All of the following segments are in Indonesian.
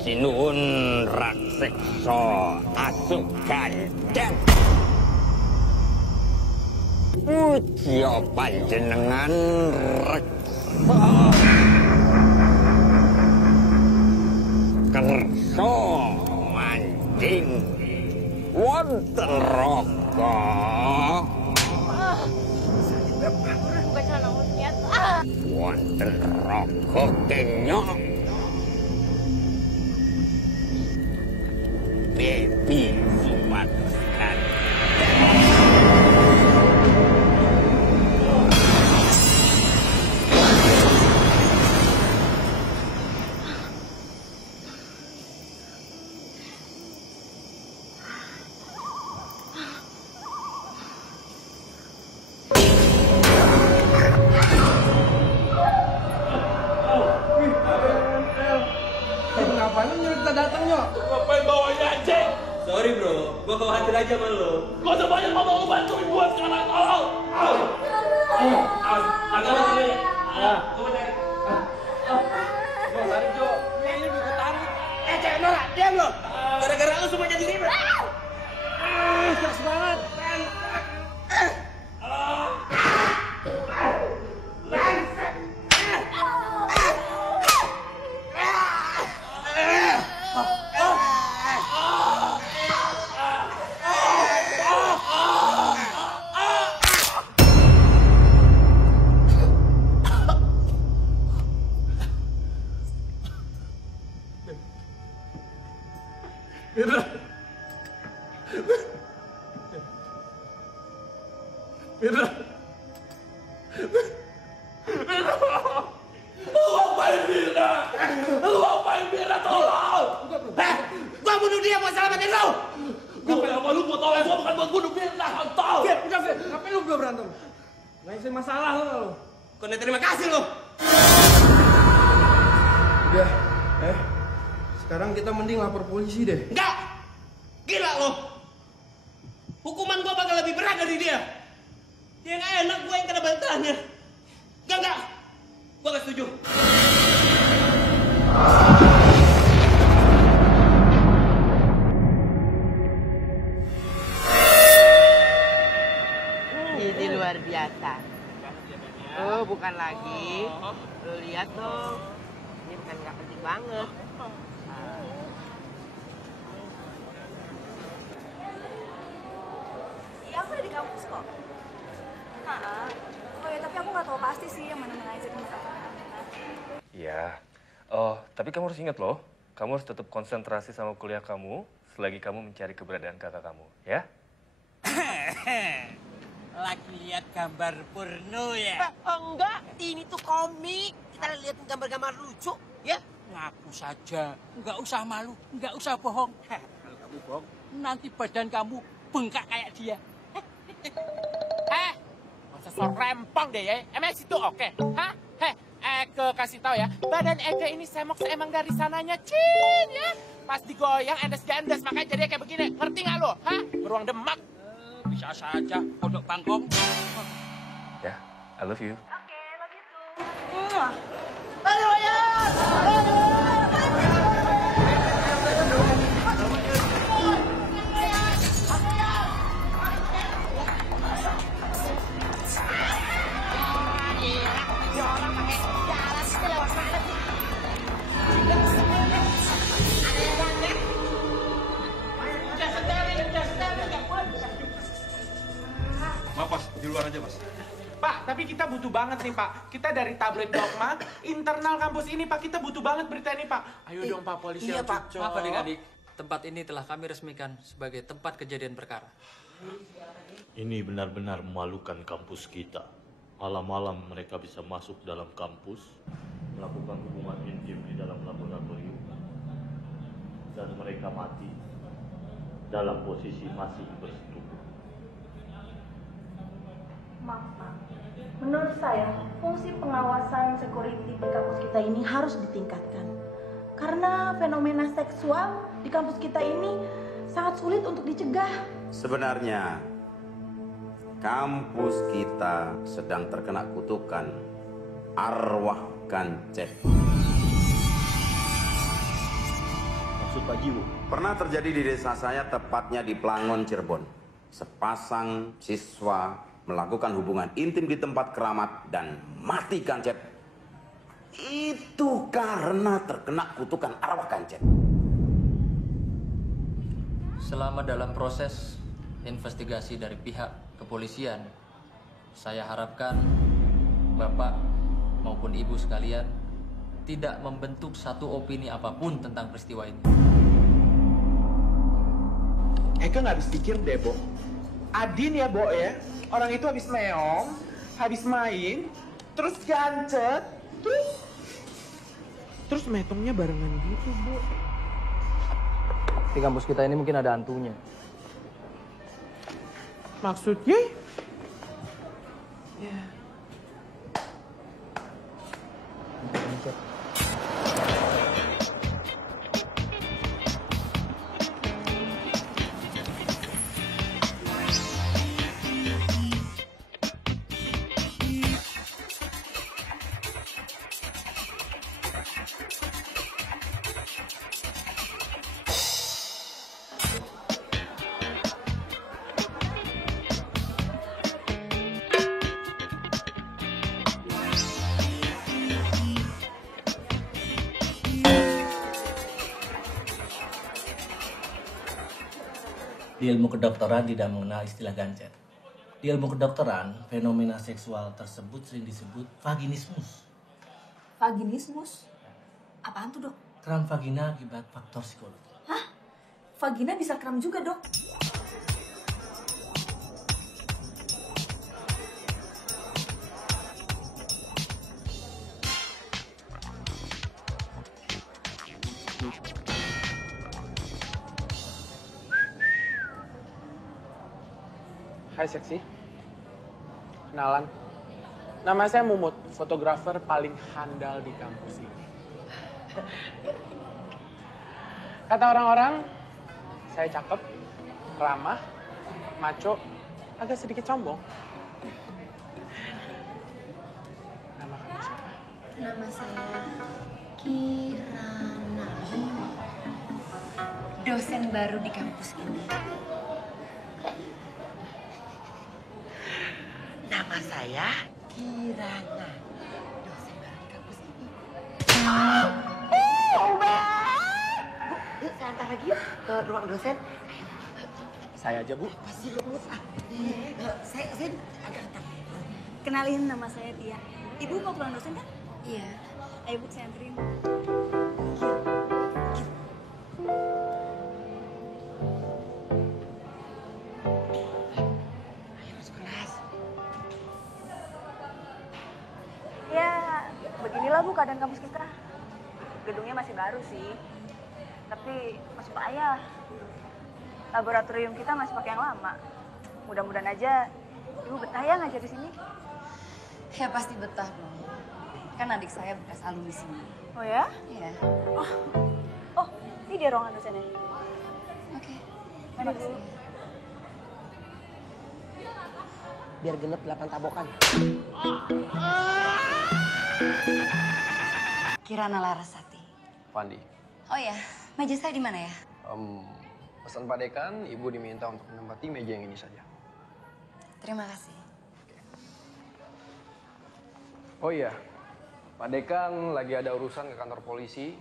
sinuhun raseksa asuh gandet. Puja panjenengan reksa kersa manjing wonten raga. Bukan celana muslihat. Wonten raga kenyok. Baby sumatkan. Ngapain lu nyuruh kita datang, Nyok? Ngapain bawanya anjing? Sorry bro, gua khawatir aja sama lu. Gua udah banyak ngomong bantuin gua sekarang. Agak lagi nih. Gua cari. Gua lari, Jo. Ini udah gua tarik. Cewek Nora, diam lo. Gara-gara lu semua jadi ribet. Keras banget. Mirna. Mirna. Mirna. Lu apain Mirna? Lu apain Mirna? Tolong. Gua bunuh dia buat selamatin lu. Gua bilang sama lu gua tolong gua bukan buat bunuh Mirna. Kontol. Fir, udah Fir. Ngapain lu belum berantem? Ngasihin masalah lu. Gua terima kasih lu. Udah, sekarang kita mending lapor polisi deh. Enggak. Gila lo. Hukuman gua bakal lebih berat dari dia. Dia nggak enak, gua yang kena bantahannya. Enggak. Gua nggak setuju. Ini luar biasa. Oh, bukan lagi. Lu lihat dong. Ini bukan nggak penting banget. Iya, aku ada di kampus kok. Oh ya, tapi aku nggak tahu pasti sih yang mana-mana aja sama kakak. Iya. Oh, tapi kamu harus ingat loh. Kamu harus tetap konsentrasi sama kuliah kamu selagi kamu mencari keberadaan kakak kamu, ya? Lagi lihat gambar porno ya? Enggak, ini tuh komik. Kita lihat gambar-gambar lucu, ya? Ngaku saja, nggak usah malu, nggak usah bohong. Kalau kamu bohong, nanti badan kamu bengkak kayak dia. Masa so rempong deh ya, emang situ oke? Hah? Eke kasih tahu ya, badan Eke ini semok seemang dari sananya, cin ya. Pas digoyang endes-endes, makanya jadi kayak begini, ngerti nggak lo? Hah? Beruang demak. Bisa saja, kodok bangkong. Ya, I love you. Oke, love you too. Mas, di luar aja mas. Pak, tapi kita butuh banget nih Pak. Kita dari tablet dogma, internal kampus ini Pak, kita butuh banget berita ini Pak. Ayo dong Pak, polisi Iya yang Pak, cocok. maaf adik-adik. Tempat ini telah kami resmikan sebagai tempat kejadian perkara. Ini benar-benar memalukan kampus kita. Malam-malam mereka bisa masuk dalam kampus, melakukan hubungan intim di dalam laboratorium, dan mereka mati dalam posisi masih bersetubuh. Maaf, Pak. Menurut saya, fungsi pengawasan security di kampus kita ini harus ditingkatkan. Karena fenomena seksual di kampus kita ini sangat sulit untuk dicegah. Sebenarnya, kampus kita sedang terkena kutukan arwah gancet. Pak Jiwo. Pernah terjadi di desa saya, tepatnya di Plangon, Cirebon. Sepasang siswa melakukan hubungan intim di tempat keramat dan mati, Kancet. Itu karena terkena kutukan arwah, Kancet. Selama dalam proses investigasi dari pihak kepolisian, saya harapkan Bapak maupun Ibu sekalian tidak membentuk satu opini apapun tentang peristiwa ini. Eka nggak habis pikir deh, Bo. Adin ya, Bo ya. Orang itu habis meong, habis main, terus gancet, terus metongnya barengan gitu, Bo. Di kampus kita ini mungkin ada hantunya. Maksudnya? Ya. Di ilmu kedokteran tidak mengenal istilah gancet. Di ilmu kedokteran, fenomena seksual tersebut sering disebut vaginismus. Vaginismus? Apaan tuh, Dok? Kram vagina akibat faktor psikologi. Hah? Vagina bisa kram juga, Dok? Hai seksi, kenalan. Nama saya Mumut, fotografer paling handal di kampus ini. Kata orang-orang, saya cakep, ramah, maco, agak sedikit sombong. Nama kamu siapa? Nama saya Kirana. Dosen baru di kampus ini. Nama saya Kirana. Dosen baru di kampus ini. Yuk, saya antar lagi yuk ke ruang dosen. Saya aja, Bu. Pasti Bu. Saya agak antar. Kenalin, nama saya Tia. Ibu mau pulang dosen kan? Iya. Ayo, Bu, saya anterin. Beginilah Bu keadaan kampus kita. Gedungnya masih baru sih, tapi masih payah. Laboratorium kita masih pakai yang lama. Mudah-mudahan aja Ibu betah ya ngajar di sini. Ya pasti betah dong. Kan adik saya bekas alumni sini. Oh ya? Iya. Oh, ini dia ruangan dosennya. Oke. Mari Bu. Biar genep 8 tabokan. Kirana Larasati. Pandi. Oh ya, meja saya di mana ya? Pesan Pak Dekan, Ibu diminta untuk menempati meja yang ini saja. Terima kasih. Oh iya, Pak Dekan lagi ada urusan ke kantor polisi.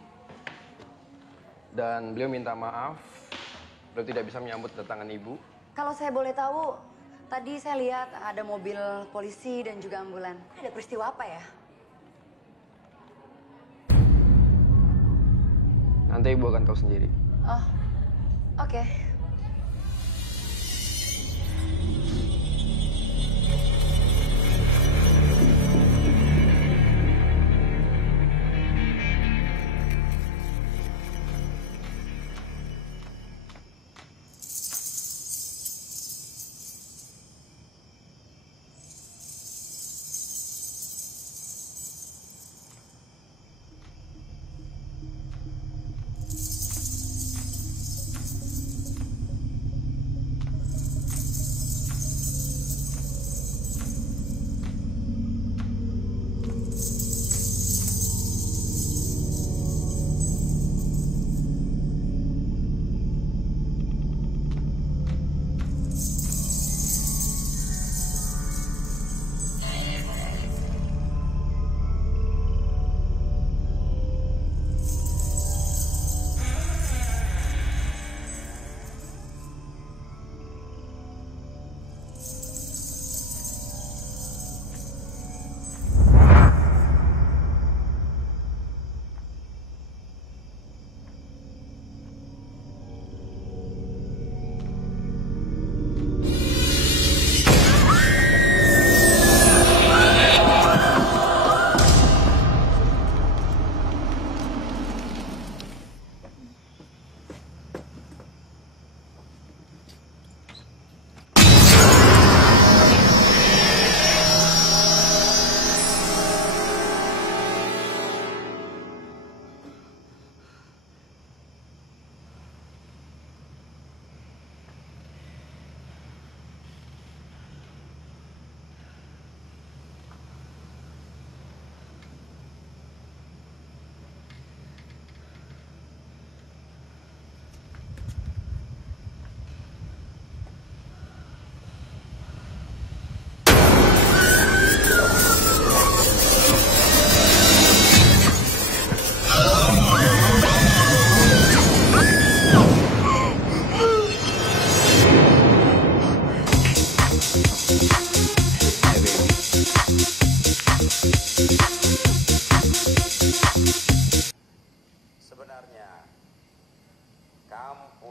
Dan beliau minta maaf, beliau tidak bisa menyambut kedatangan Ibu. Kalau saya boleh tahu, tadi saya lihat ada mobil polisi dan juga ambulan. Ada peristiwa apa ya? Nanti Ibu akan tahu sendiri. Oh, oke.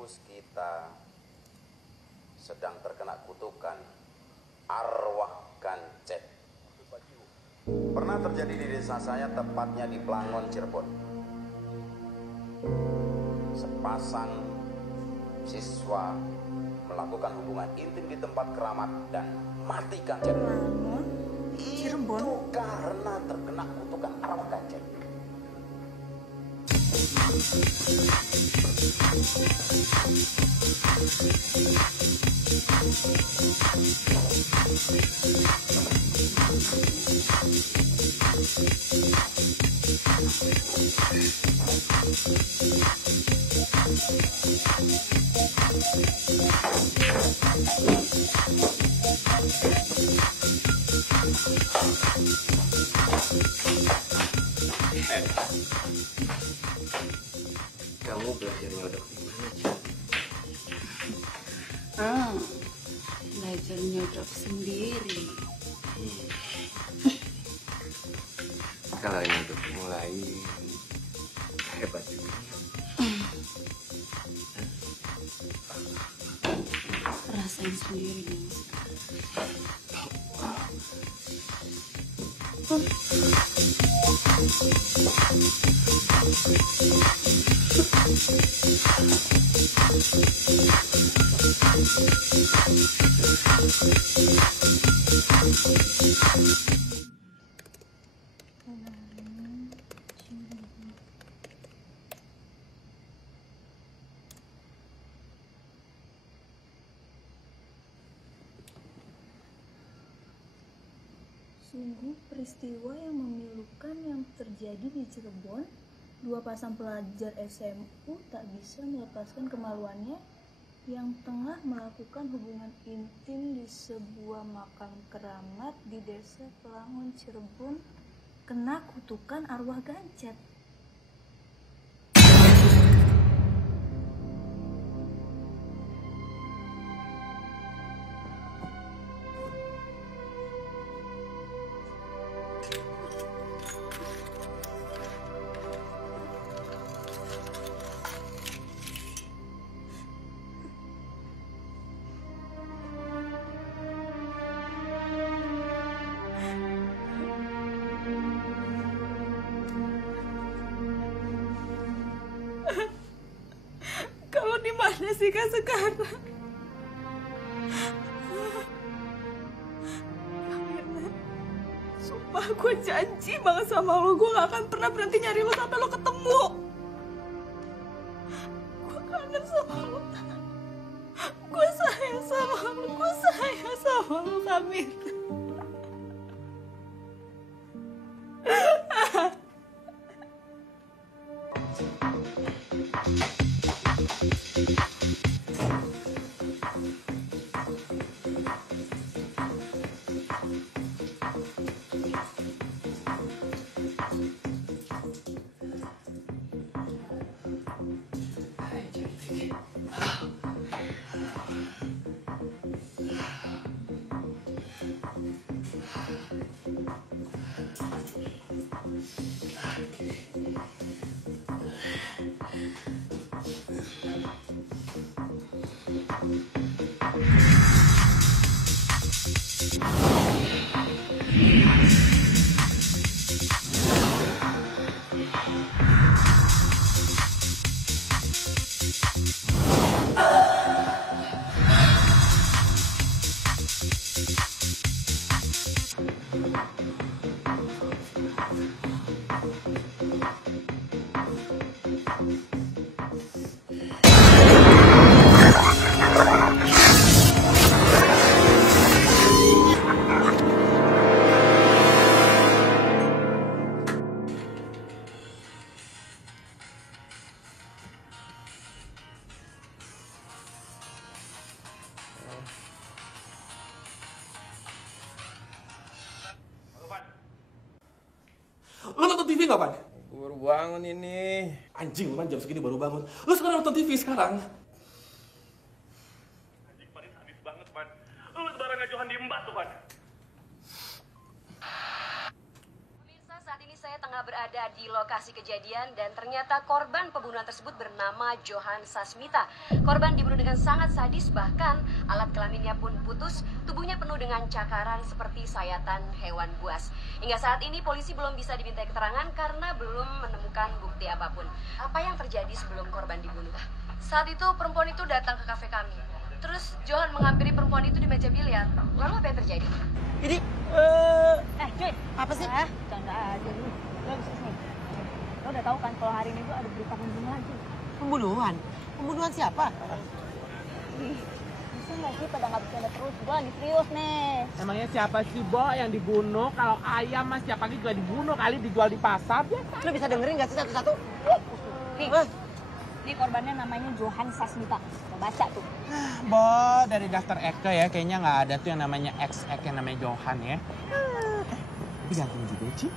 kampus kita sedang terkena kutukan arwah gancet. Pernah terjadi di desa saya, tepatnya di Plangon, Cirebon. Sepasang siswa melakukan hubungan intim di tempat keramat dan mati gancet. Cirebon? Itu karena terkena kutukan arwah gancet. Kamu belajar nyodok di mana, Cik? Belajar nyodok sendiri. Kalau nyodok mulai hebat juga. Rasain sendiri dong. Sungguh peristiwa yang memilukan yang terjadi di Cirebon. Dua pasang pelajar SMU tak bisa melepaskan kemaluannya yang tengah melakukan hubungan intim di sebuah makam keramat di desa Plangon, Cirebon, kena kutukan arwah gancet. Kalau di mana sih Kak sekarang? Mirna, sumpah gue janji banget sama lo, gue gak akan pernah berhenti nyari lo sampai lo ketemu. Gue kangen sama lo. Gue sayang sama lo, gue sayang sama lo, Kak Mirna. Lo nonton TV nggak, Pan? Baru bangun ini. Anjing, Man, jam segini baru bangun. Lo sekarang nonton TV sekarang. Anjing, Pan, habis banget, Pan. Lo sembarangan Johan di Mbak tuh, Pan. Pemirsa, saat ini saya tengah tengah berada di lokasi kejadian dan ternyata korban pembunuhan tersebut bernama Johan Sasmita. Korban dibunuh dengan sangat sadis, bahkan alat kelaminnya pun putus, tubuhnya penuh dengan cakaran seperti sayatan hewan buas. Hingga saat ini polisi belum bisa dimintai keterangan karena belum menemukan bukti apapun. Apa yang terjadi sebelum korban dibunuh? Saat itu perempuan itu datang ke kafe kami. Terus Johan menghampiri perempuan itu di meja biliar. Lalu apa yang terjadi? Jadi, cuy, apa sih? Canda aja lu. Lo bisa sih. Lo udah tahu kan kalau hari ini tuh ada berita pembunuhan cuy. Pembunuhan? Pembunuhan siapa? Bisa nggak sih pada nggak bercanda terus? Gue lagi serius nih. Emangnya siapa sih, Bo, yang dibunuh? Kalau ayam mas setiap pagi juga dibunuh, kali dijual di pasar. Biasa. Lo bisa dengerin nggak sih satu-satu? Nih, ini korbannya namanya Johan Sasmita. Kita baca tuh. Bo, dari daftar Eke ya, kayaknya nggak ada tuh yang namanya ex-Eke yang namanya Johan ya. Tapi ganteng juga, Ci.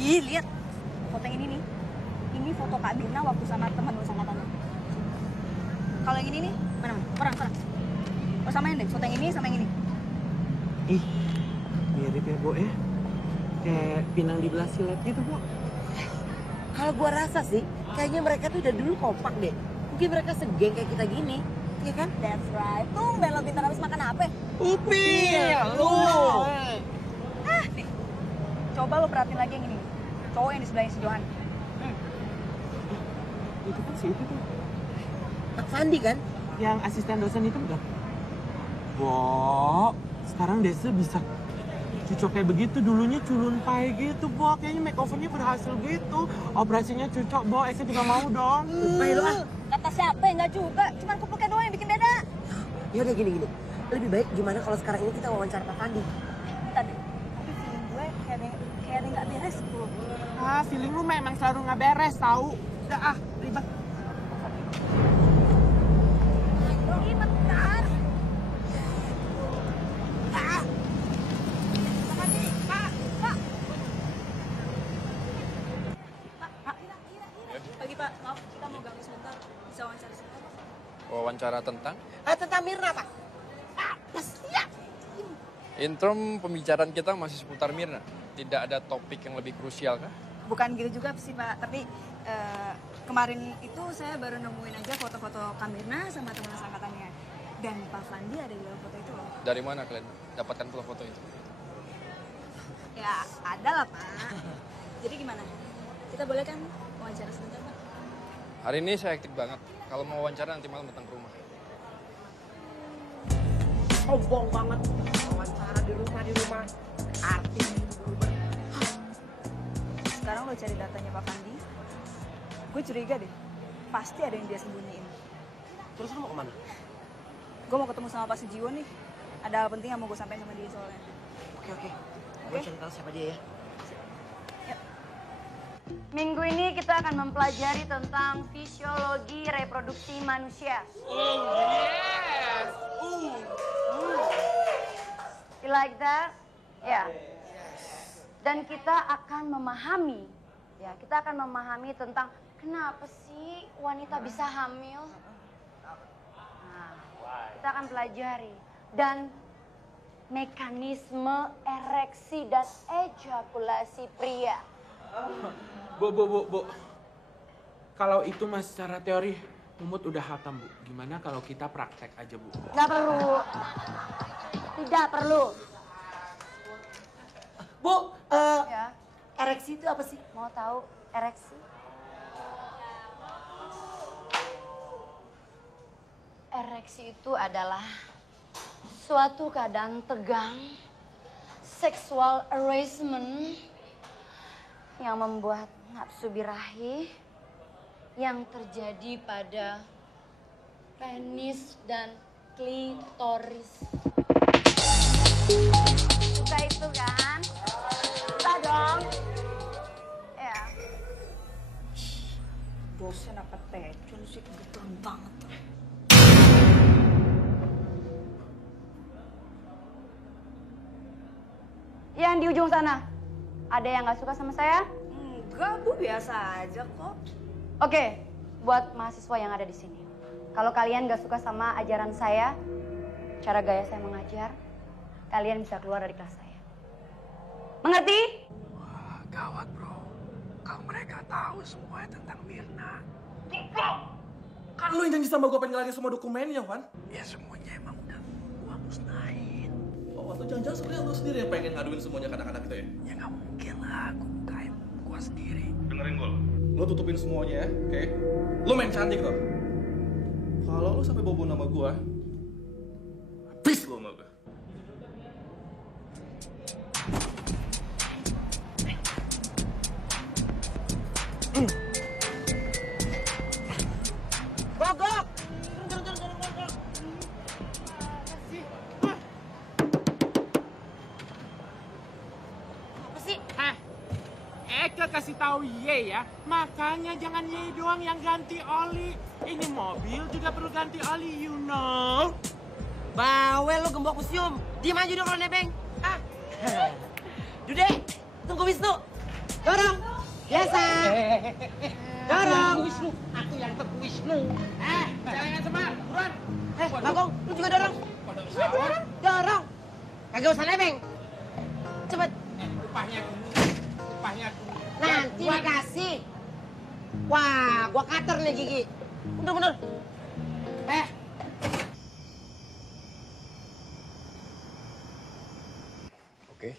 Ih, lihat foto yang ini nih. Ini foto Kak Birna waktu sama teman angkatannya. Kalau yang ini nih, mana? Orang. Oh, samain deh, foto yang ini sama yang ini. Ih, mirip ya, Bo ya. Kayak pinang di belah silet gitu, Bo. Kalau gua rasa sih, kayaknya mereka tuh udah dulu kompak deh. Mungkin mereka segeng kayak kita gini, ya kan? That's right. Tumben lo pintar habis makan apa? Upil, lu. Nih. Coba lo perhatiin lagi yang ini. Cowok yang di sebelahnya si Johan. Itu kan si itu tuh. Pak Fandi kan? Yang asisten dosen itu bukan? Bo, sekarang Desa bisa cucok kayak begitu. Dulunya culun pai gitu, Bo. Kayaknya makeovernya berhasil gitu. Operasinya cucok, Bo. Eka juga mau dong. Pai lo ah. Kata siapa yang nggak juga? Cuman kupluknya doang yang bikin beda. Yaudah gini. Lebih baik gimana kalau sekarang ini kita wawancara Pak Fandi? Tadi, tapi feeling gue kayak ada yang nggak beres tuh. Ah, feeling lu memang selalu nggak beres, tahu? Udah ribet. Ini bentar. Pagi Pak, maaf kita mau ganggu sebentar. Bisa wawancara sebentar? Wawancara tentang? Tentang Mirna, Pak. Intro pembicaraan kita masih seputar Mirna. Tidak ada topik yang lebih krusial kah? Bukan gitu juga sih Pak, tapi kemarin itu saya baru nemuin aja foto-foto Kak Mirna sama teman seangkatannya. Dan Pak Fandi ada di dalam foto itu loh. Dari mana kalian dapatkan foto itu? Ya ada lah Pak. Jadi gimana? Kita boleh kan wawancara sebentar Pak? Hari ini saya hektik banget. Kalau mau wawancara nanti malam datang ke rumah. Sombong banget. Wawancara di rumah. Artis. Sekarang lo cari datanya Pak Fandi. Gue curiga deh. Pasti ada yang dia sembunyiin. Terus lo mau kemana? Gue mau ketemu sama Pak Sujiwo nih. Ada hal penting yang mau gue sampaikan sama dia soalnya. Oke. Gue cari tahu siapa dia ya. Minggu ini kita akan mempelajari tentang fisiologi reproduksi manusia. Oh yes! You like that? Ya. Dan kita akan memahami, tentang kenapa sih wanita bisa hamil. kita akan pelajari dan mekanisme ereksi dan ejakulasi pria. Bu. Kalau itu mas secara teori, Mumut udah hatam, Bu. Gimana kalau kita praktek aja, Bu? Nggak perlu. Tidak perlu. Bu, Ya. ereksi itu apa sih? Mau tahu ereksi? Ereksi itu adalah suatu keadaan tegang, sexual arousement yang membuat nafsu birahi yang terjadi pada penis dan klitoris. Suka itu kan? Suka dong? Ya. Dosen apa tecun sih, kebetulan banget. Yang di ujung sana, ada yang nggak suka sama saya? Enggak, Bu, biasa aja kok. Oke, buat mahasiswa yang ada di sini. Kalau kalian nggak suka sama ajaran saya, cara gaya saya mengajar, kalian bisa keluar dari kelas saya. Mengerti? Wah, gawat bro. Kalau mereka tahu semuanya tentang Mirna. Kan lu yang janji sama gue pengen ngelangin semua dokumennya, Wan. Ya semuanya emang udah gua musnahin. Oh, atau jangan-jangan sebenarnya lu sendiri yang pengen ngaduin semuanya ke anak-anak itu ya? Ya nggak mungkin lah, gua bukain gua sendiri. Dengerin gue. Lu tutupin semuanya ya, oke? Lu main cantik tuh. Kalau lu sampai bobo nama gue, habis lu sama gue. Gogok! Apa sih? Hah? Eke kasih tahu Ye ya, makanya jangan Ye doang yang ganti oli. Ini mobil juga perlu ganti oli, you know. Bawel lu gembok museum. Diam aja dong kalau nebeng. Ah. Dude, tunggu Wisnu. Dorong. Biasa. Dorong. Wisnu. Aku yang teguh Wisnu. Jangan semar, buruan. Bagong, lu juga dorong. Dorong. Kagak usah nebeng. Cepet. Upahnya. Nanti dikasih. Wah, gua cutter nih gigi. Mundur. Oke,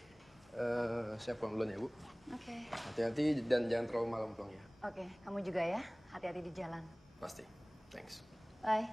saya pulang duluan ya Bu. Oke. Hati-hati dan jangan terlalu malam pulangnya. Oke, kamu juga ya. Hati-hati di jalan. Pasti. Thanks. Bye.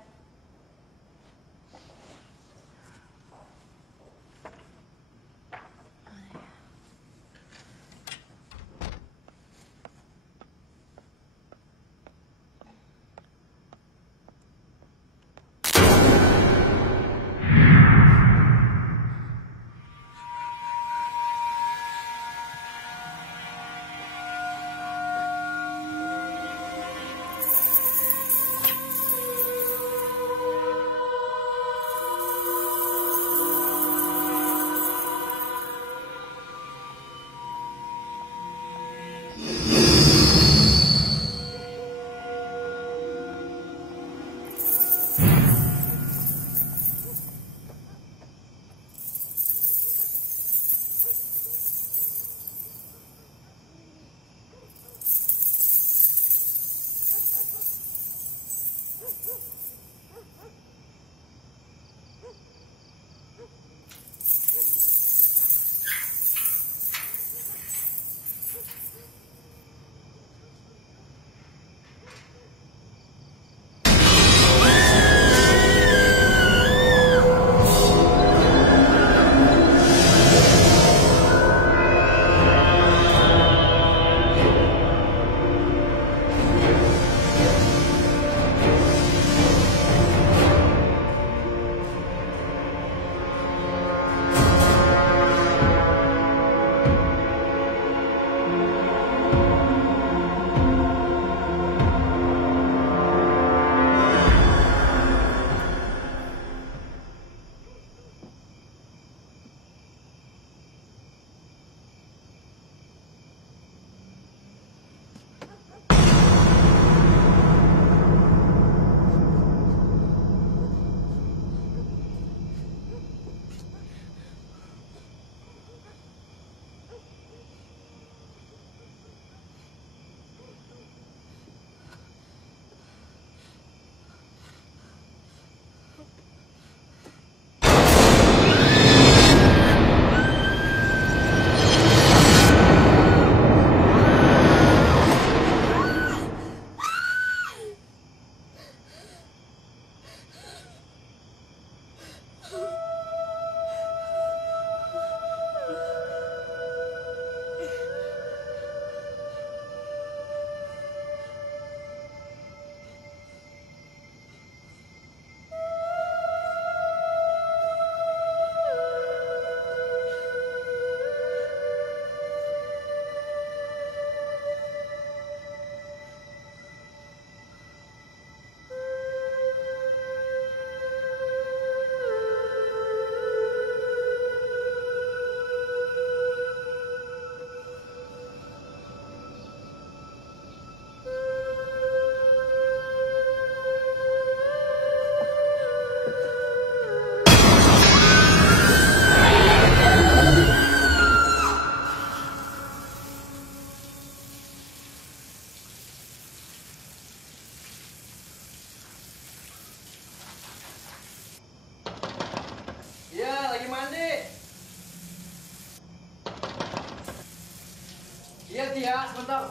Hati-hati ya, sebentar.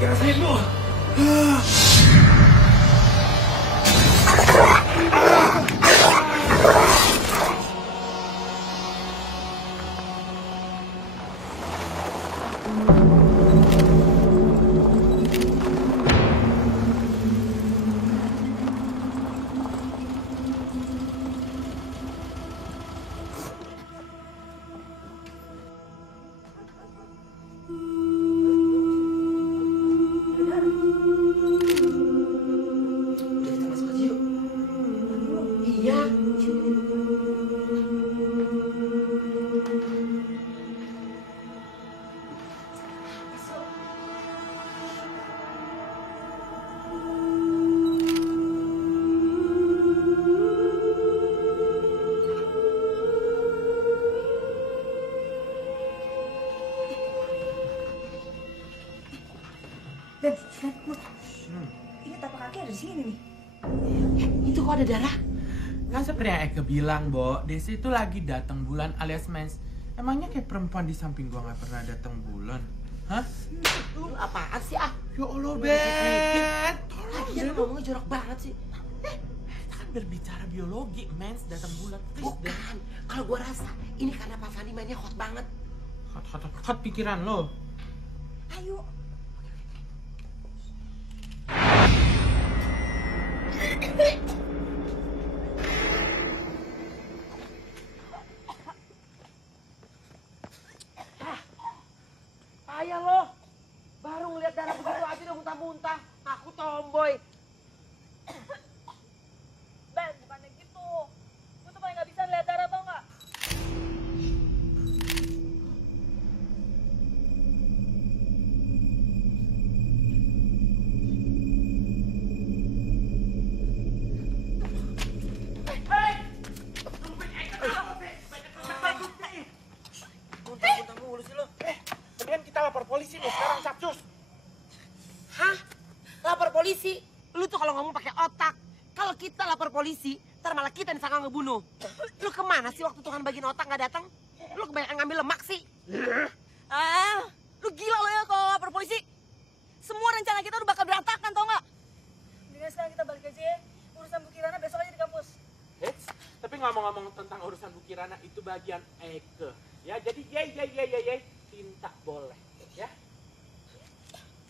Kira seribu. Ben, ini tapak kaki ada di sini nih. Itu kok ada darah? Nggak seperti yang Eke bilang, Bo. Desi itu lagi datang bulan alias mens. Emangnya kayak perempuan di samping gua nggak pernah datang bulan? Hah? Lu apaan sih ah? Ya Allah, Bet. Lagian lu ngomongnya jorok banget sih. Kan berbicara biologi, mens datang bulan. Bukan. Kalau gua rasa ini karena Pak Fandi mainnya hot banget. Hot pikiran lo. Ayo. Payah lo. Baru ngeliat darah begitu aja udah muntah-muntah. Aku tomboy. Ben, bukannya gitu. Gue tuh paling gak bisa lihat darah, tau gak? Muntah-muntah mulu sih lo. Kemudian kita lapor polisi nih sekarang, Capcus. Hah? Lapor polisi? Lu tuh kalau ngomong pakai otak. Kalau kita lapor polisi, ntar malah kita disangka ngebunuh. Lu kemana sih waktu Tuhan bagiin otak nggak datang? Lu kebanyakan ngambil lemak sih. Lu gila lo ya kalau lapor polisi. Semua rencana kita udah bakal berantakan, tau nggak? Mendingan sekarang kita balik aja ya. Urusan Bu Kirana besok aja di kampus. Tapi ngomong-ngomong tentang urusan Bu Kirana itu bagian Eke. Ya, jadi ye. Tinta boleh, ya.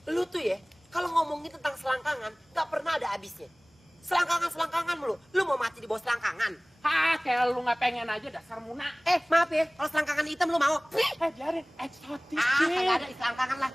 Lu tuh ya, kalau ngomongin tentang selangkangan, nggak pernah ada habisnya. Selangkangan mulu. Lu mau mati di bawah selangkangan? Kayak lu nggak pengen aja dasar Muna. Maaf ya, kalau selangkangan hitam lu mau? Biarin, eksotis. Kagak ada selangkangan lah.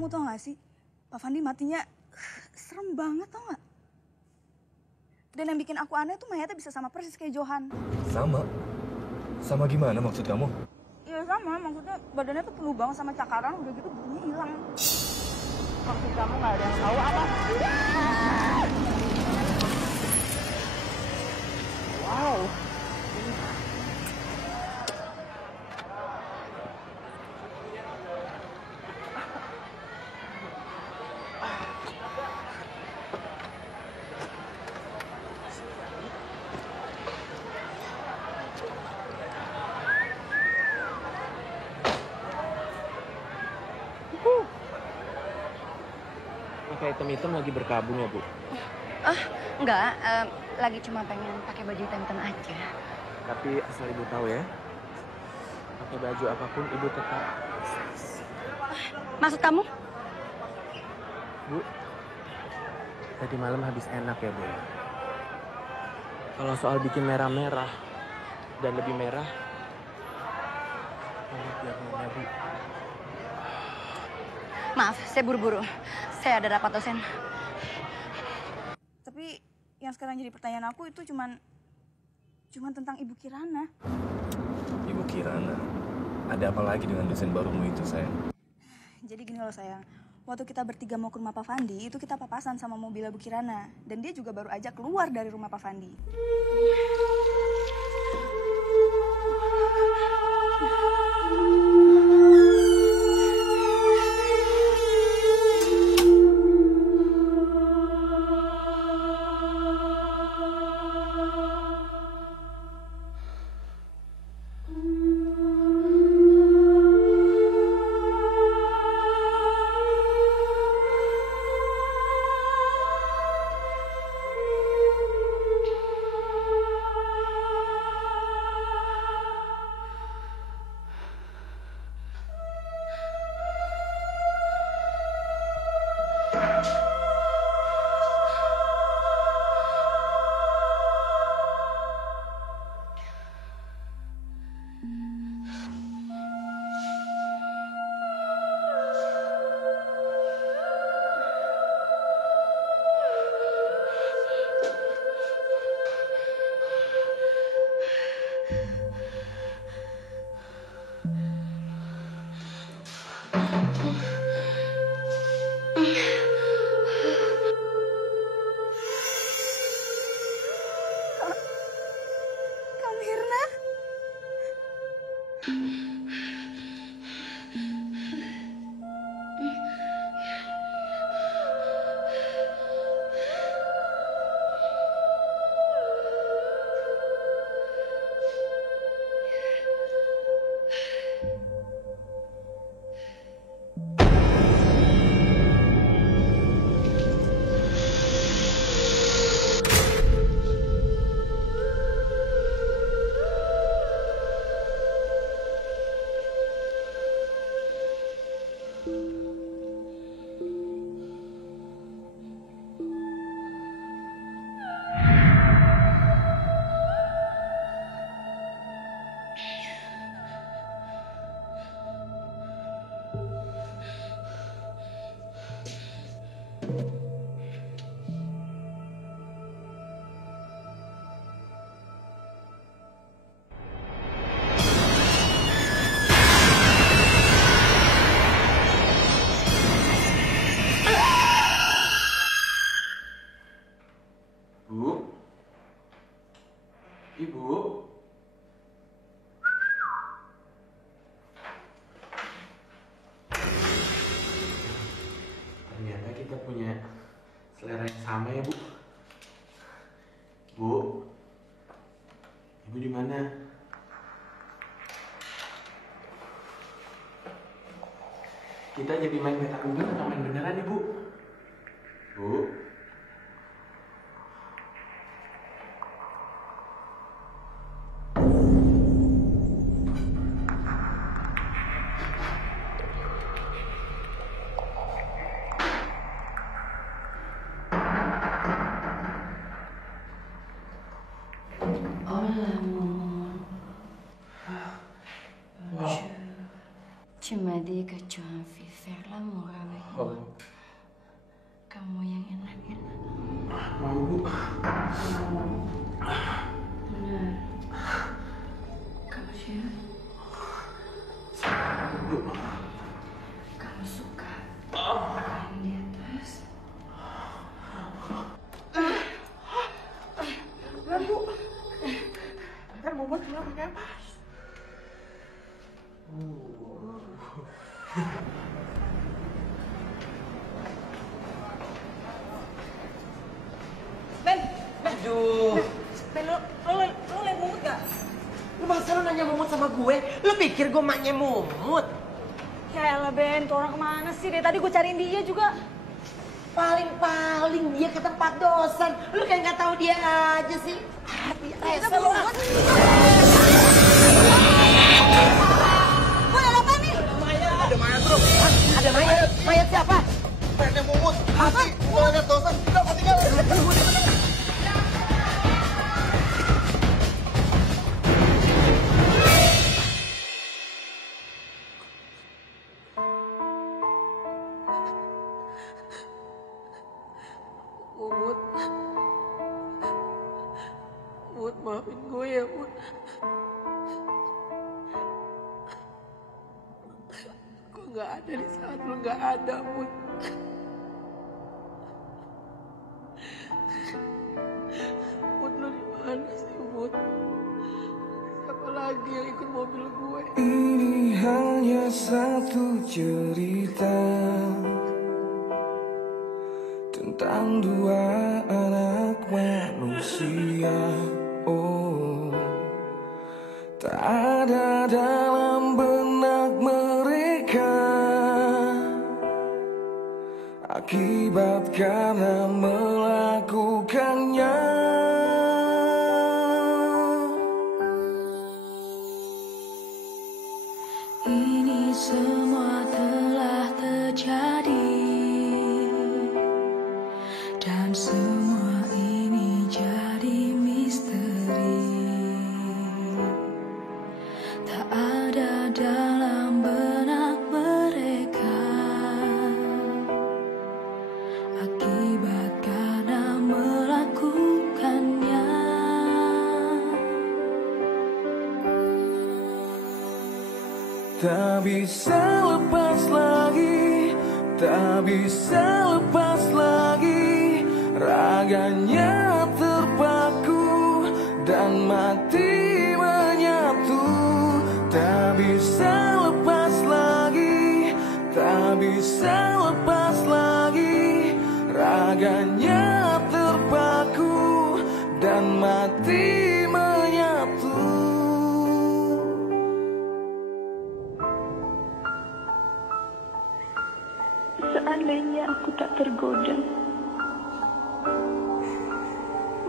Kamu tau gak sih, Pak Fandi matinya serem banget tau gak? Dan yang bikin aku aneh tuh mayatnya bisa sama persis kayak Johan. Sama? Sama gimana maksud kamu? Iya sama, maksudnya badannya tuh penuh banget sama cakaran, udah gitu bunyinya hilang. Maksud kamu gak ada yang tahu apa? Wow. Pakai hitam-hitam lagi berkabung ya, Bu? Enggak, lagi cuma pengen pakai baju hitam-hitam aja. Tapi asal Ibu tahu ya, pakai baju apapun Ibu tetap Maksud kamu? Bu, tadi malam habis enak ya, Bu? Kalau soal bikin merah-merah dan lebih merah, biar nanya, Bu. Maaf, saya buru-buru. Saya ada rapat dosen. Tapi yang sekarang jadi pertanyaan aku itu cuman tentang Ibu Kirana. Ibu Kirana? Ada apa lagi dengan dosen barumu itu, sayang? Jadi gini loh sayang, waktu kita bertiga mau ke rumah Pak Fandi, itu kita papasan sama mobil Ibu Kirana. Dan dia juga baru aja keluar dari rumah Pak Fandi. selera yang sama ya, Bu. Bu, Ibu di mana? Kita jadi main petak umpet atau main beneran nih, Bu? Bu? Tu m'as dit que tu as envie de faire l'amour avec moi. Kamu yang enak-enak. Mau, Bu. Benar. Kamu siap? Bu. Kamu suka main di atas? Bentar, Bu. Bentar, mau buat pulang pakai apa? Ben, Aduh. Ben, lo liat Mumut gak? Lu masa lu nanya Mumut sama gue? Lu pikir gue maknya Mumut? Ya elah Ben, tuh orang kemana sih? Dari tadi gue cariin dia juga. Paling-paling dia ke tempat dosen. Lu kayak nggak tahu dia aja sih. Rese lu. Gue ada apa nih? Ada mayat bro. Ada mayat? Mayat siapa? Mayatnya Mumut. Mati. Gue lihat dosen. Kita tinggal. Mut, maafin gue ya, Mut. Gue gak ada di saat lu gak ada, Mut. Mut, lu di mana sih, Mut? Siapa lagi yang ikut mobil gue? Ini hanya satu cerita tentang dua anak manusia. Oh, tak ada dalam benak mereka akibat karena melakukannya. Ini semua telah terjadi dan semua ini jadi misteri. Tak ada dalam benak mereka akibat karena melakukannya. Tak bisa lepas lagi, tak bisa lepas lagi. Raganya terpaku dan mati menyatu. Tak bisa lepas lagi, tak bisa lepas lagi. Raganya terpaku dan mati menyatu. Seandainya aku tak tergoda,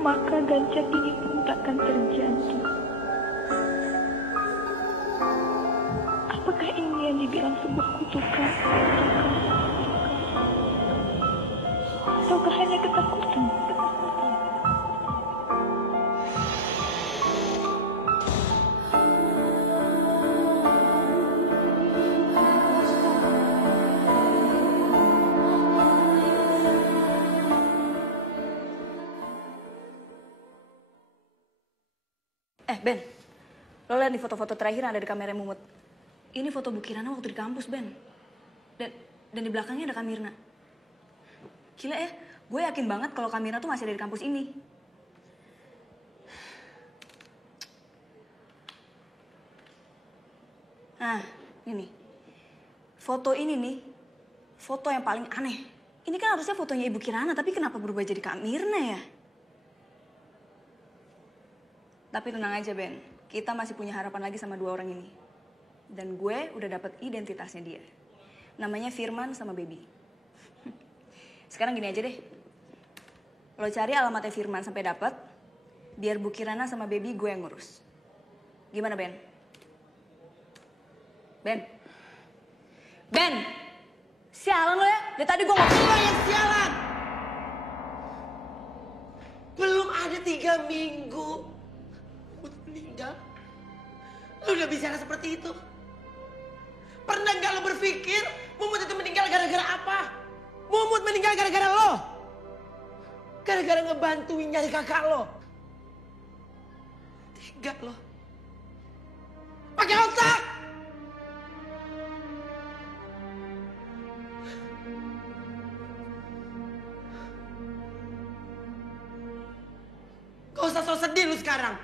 maka Ganjar ini pun takkan terjadi. Apakah ini yang dibilang sebuah kutukan? Ataukah hanya ketakutan? Ben, lo lihat nih foto-foto terakhir yang ada di kamera Mumut. Ini foto Bu Kirana waktu di kampus, Ben. Dan di belakangnya ada Kak Mirna. Gila ya, gue yakin banget kalau Kak Mirna tuh masih ada di kampus ini. Nah, ini nih. Foto ini nih, foto yang paling aneh. Ini kan harusnya fotonya Ibu Kirana, tapi kenapa berubah jadi Kak Mirna ya? Tapi tenang aja, Ben. Kita masih punya harapan lagi sama dua orang ini. Dan gue udah dapet identitasnya dia. Namanya Firman sama Baby. Sekarang gini aja deh. Lo cari alamatnya Firman sampai dapet. Biar Bu Kirana sama Baby gue yang ngurus. Gimana, Ben? Ben? Ben! Sialan lo ya? Dari tadi gue ngomong. Lo yang sialan! Belum ada 3 minggu. Meninggal. Lu udah bicara seperti itu? Pernah dan gak lo berpikir Mumut itu meninggal gara-gara apa? Mumut meninggal gara-gara lo. Gara-gara ngebantuin nyari kakak lo. Tega lo. Pakai otak. Gak usah so sedih lu sekarang.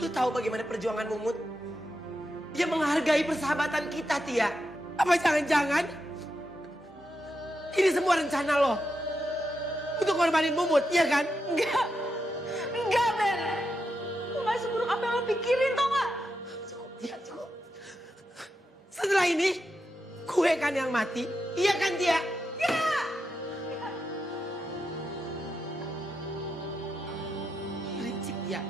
Lu tahu bagaimana perjuangan Mumut? Dia menghargai persahabatan kita, Tia. Apa jangan-jangan ini semua rencana lo untuk ngorbanin Mumut, iya kan? Enggak. Enggak, Ben. Gue gak seburuk apa yang lo pikirin, tau gak? Tia, cukup. Setelah ini, gue kan yang mati. Iya kan, Tia? Iya. Licik, Tia.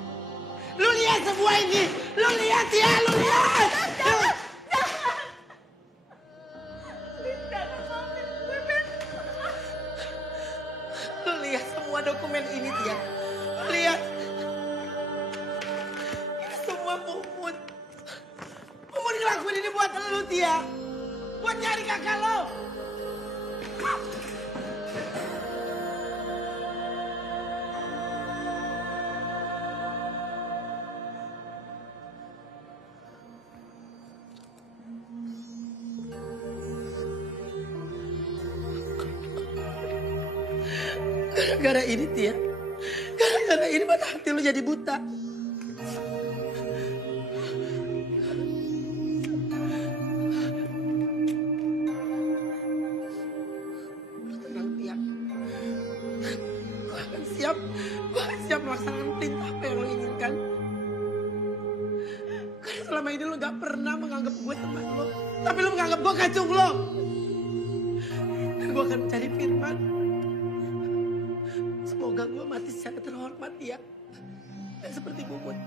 Lu lihat semua ini. Lu lihat, Tia. Lu lihat. Lu lihat semua dokumen ini, Tia. Lihat. Ini semua Mumut. Mumut ngelakuin ini buat lu, Tia. Buat nyari kakak lo. Gara-gara ini, Tia. Gara-gara ini mata hati lu jadi buta. Gue akan siap melaksanakan perintah apa yang lo inginkan. Karena selama ini lo gak pernah menganggap gue teman lo. Tapi lo menganggap gue kacung lo. Dan gue akan mencari Firman. Semoga gue mati secara terhormat, ya. Dan seperti Mumut.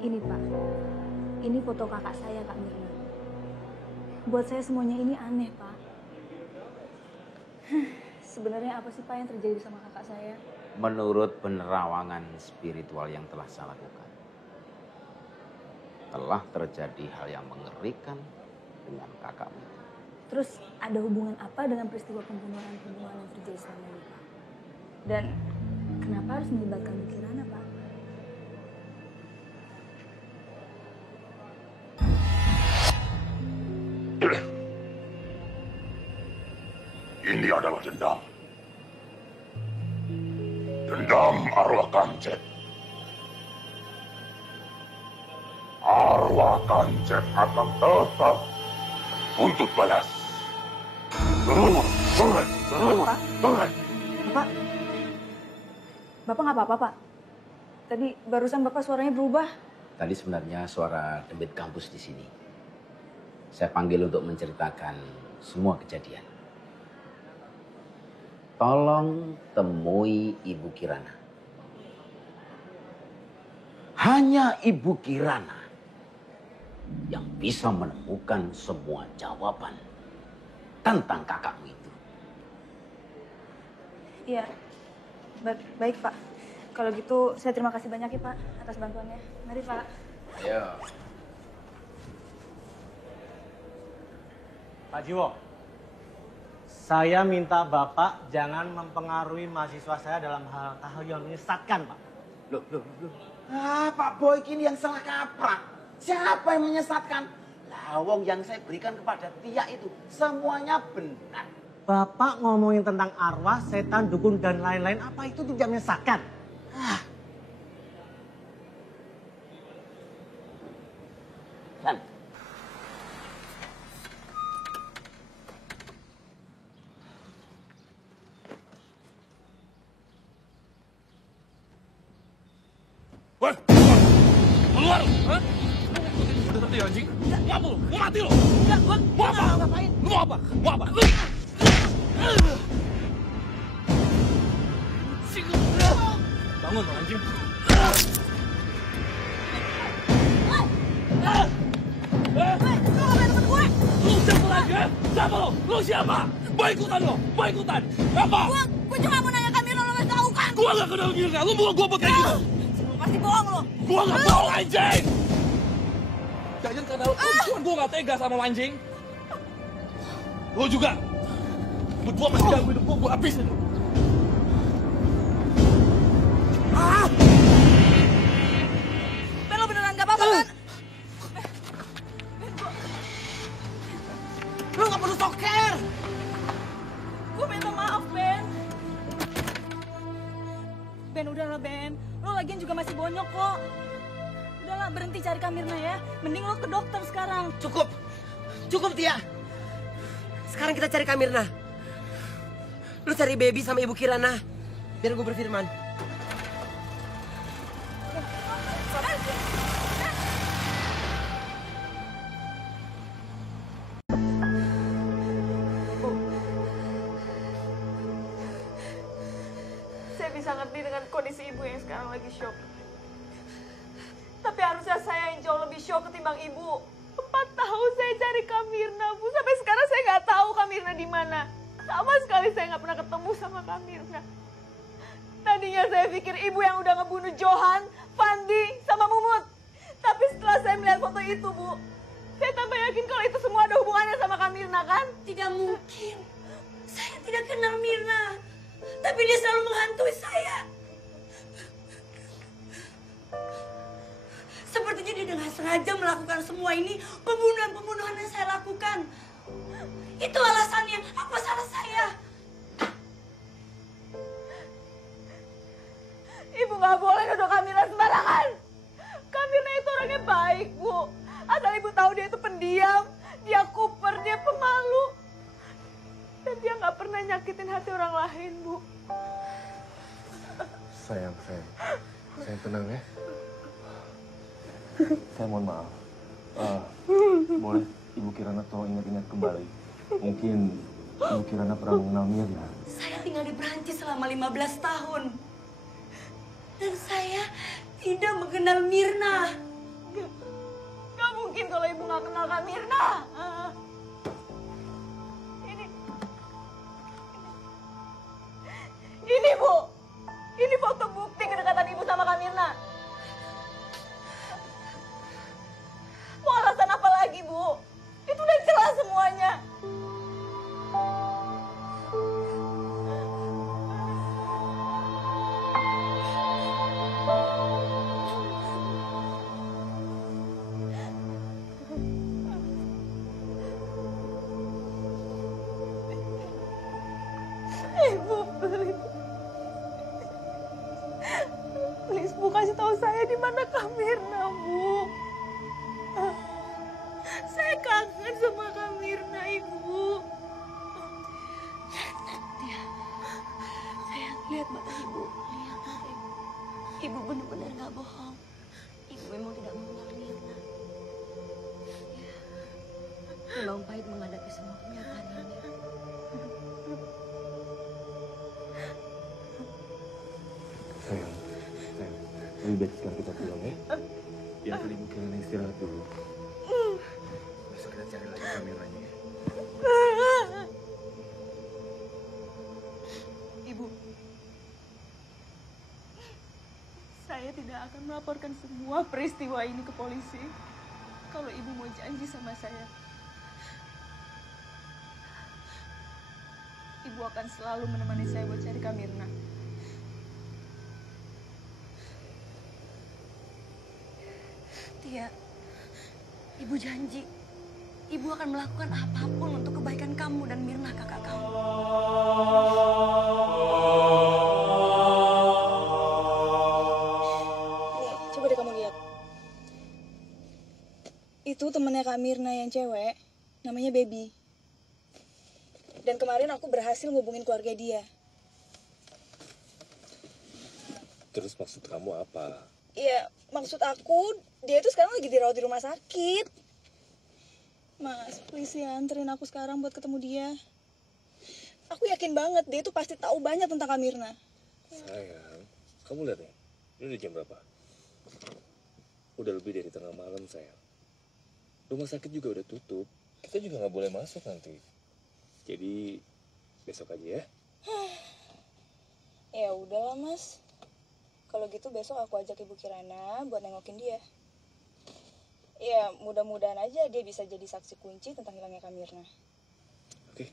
Ini Pak, ini foto kakak saya, Kak Mirna. Buat saya semuanya ini aneh, Pak. Sebenarnya apa sih Pak yang terjadi sama kakak saya? Menurut penerawangan spiritual yang telah saya lakukan, telah terjadi hal yang mengerikan dengan kakakmu. Terus ada hubungan apa dengan peristiwa pembunuhan yang terjadi selama ini, Pak? Dan kenapa harus melibatkan Bu Kirana, Pak? Ini adalah dendam. Dendam arwah Kancet. Arwah Kancet akan tetap untuk balas. Bapak nggak apa-apa, Pak? Tadi barusan Bapak suaranya berubah. Tadi sebenarnya suara debit kampus di sini. Saya panggil untuk menceritakan semua kejadian. Tolong temui Ibu Kirana. Hanya Ibu Kirana yang bisa menemukan semua jawaban tentang kakakmu itu. Iya, baik Pak. Kalau gitu saya terima kasih banyak ya Pak atas bantuannya. Mari Pak. Ayo. Pak Jiwo, saya minta Bapak jangan mempengaruhi mahasiswa saya dalam hal yang menyesatkan, Pak. Loh. Pak Boy ini yang salah kaprah. Siapa yang menyesatkan? Lawong yang saya berikan kepada Tia itu semuanya benar. Bapak ngomongin tentang arwah, setan, dukun, dan lain-lain, apa itu tidak menyesatkan? San. Woi, keluar! Hah? Udah tadi anjing? Mau apa lu? Mau mati lu? Enggak, gua mau apa? ngapain? Lu mau apa? Mau apa? Bangun dong anjing. Lu siapa lagi? Siapa lu? Lu siapa? Mau ikutan lu? Mau ikutan? Apa? Gua cuma mau nanya ke Mirna, lo masih tahu kan? Gua gak kenal Mirna, lu mau gua pakai gitu? Lu pasti bohong lo. Gua gak bohong anjing! Jangan karena lu cuman gua gak tega sama anjing. Lu juga. Berdua masih ganggu hidup gua habisin. Ben, lo beneran gak apa-apa kan? Lo gak perlu soker. Gue minta maaf, Ben. Ben, udahlah, Ben. Lo lagian juga masih bonyok kok. Udahlah, berhenti cari Kak Mirna ya. Mending lo ke dokter sekarang. Cukup. Cukup, Tia. Sekarang kita cari Kak Mirna. Lu cari Baby sama Ibu Kirana. Biar gue berfirman. Saya bisa ngerti dengan kondisi ibu yang sekarang lagi shock. Tapi harusnya saya yang jauh lebih shock ketimbang ibu. 4 tahun saya cari Kak Mirna, Bu. Sampai sekarang saya nggak tahu Kak Mirna di mana. Sama sekali saya nggak pernah ketemu sama Kak Mirna. Tadinya saya pikir ibu yang udah ngebunuh Johan, Fandi, sama Mumut. Tapi setelah saya melihat foto itu, Bu, saya tambah yakin kalau itu semua ada hubungannya sama Kak Mirna, kan? Tidak mungkin. Saya tidak kenal Mirna. Tapi dia selalu menghantui saya. Sepertinya dia dengan sengaja melakukan semua ini, pembunuhan-pembunuhan yang saya lakukan. Itu alasannya. Apa salah saya? Ibu nggak boleh nuduh Kak Mirna sembarangan. Kak Mirna itu orangnya baik, Bu. Asal ibu tahu dia itu pendiam, dia kuper, dia pemalu. Dan dia nggak pernah nyakitin hati orang lain, Bu. Sayang. Sayang tenang ya. Saya mohon maaf. Boleh Ibu Kirana tolong ingat-ingat kembali. Mungkin Ibu Kirana pernah mengenal Mirna. Saya tinggal di Perancis selama 15 tahun. Dan saya tidak mengenal Mirna. Gak mungkin kalau ibu nggak kenal Kak Mirna. Ini, Bu. Ini foto bukti kedekatan ibu sama Kak Mirna. Mau alasan apa lagi, Bu? Itu udah jelas semuanya. Ibu, please Bu, kasih tahu saya di mana Kak Mirna, Bu. Saya kangen sama Kak Mirna, Ibu. Tia, saya lihat mata ibu. Lihat mata ibu. Ibu benar-benar nggak bohong. Ibu memang tidak mengenal Mirna. Memang pahit menghadapi semua kenyataan ini. Sayang. Lebih baik sekarang kita pulang ya. Biarkan Ibu Kirana istirahat dulu. Besok kita cari lagi kameranya ya. Ibu, saya tidak akan melaporkan semua peristiwa ini ke polisi. Kalau ibu mau janji sama saya, ibu akan selalu menemani saya buat cari Kak Mirna. Tia, ibu janji. Ibu akan melakukan apapun untuk kebaikan kamu dan Mirna kakak kamu. Nih, coba deh kamu lihat. Itu temennya Kak Mirna yang cewek, namanya Baby. Dan kemarin aku berhasil ngubungin keluarga dia. Terus maksud kamu apa? Iya, maksud aku, dia itu sekarang lagi dirawat di rumah sakit. Mas, please ya, anterin aku sekarang buat ketemu dia. Aku yakin banget, dia itu pasti tahu banyak tentang Kak Mirna. Sayang, kamu lihat nih, ini udah jam berapa? Udah lebih dari tengah malam, sayang. Rumah sakit juga udah tutup. Kita juga nggak boleh masuk nanti. Jadi, besok aja ya. Ya udahlah, Mas. Kalau gitu besok aku ajak Ibu Kirana buat nengokin dia. Ya, mudah-mudahan aja dia bisa jadi saksi kunci tentang hilangnya Kak Mirna. Oke.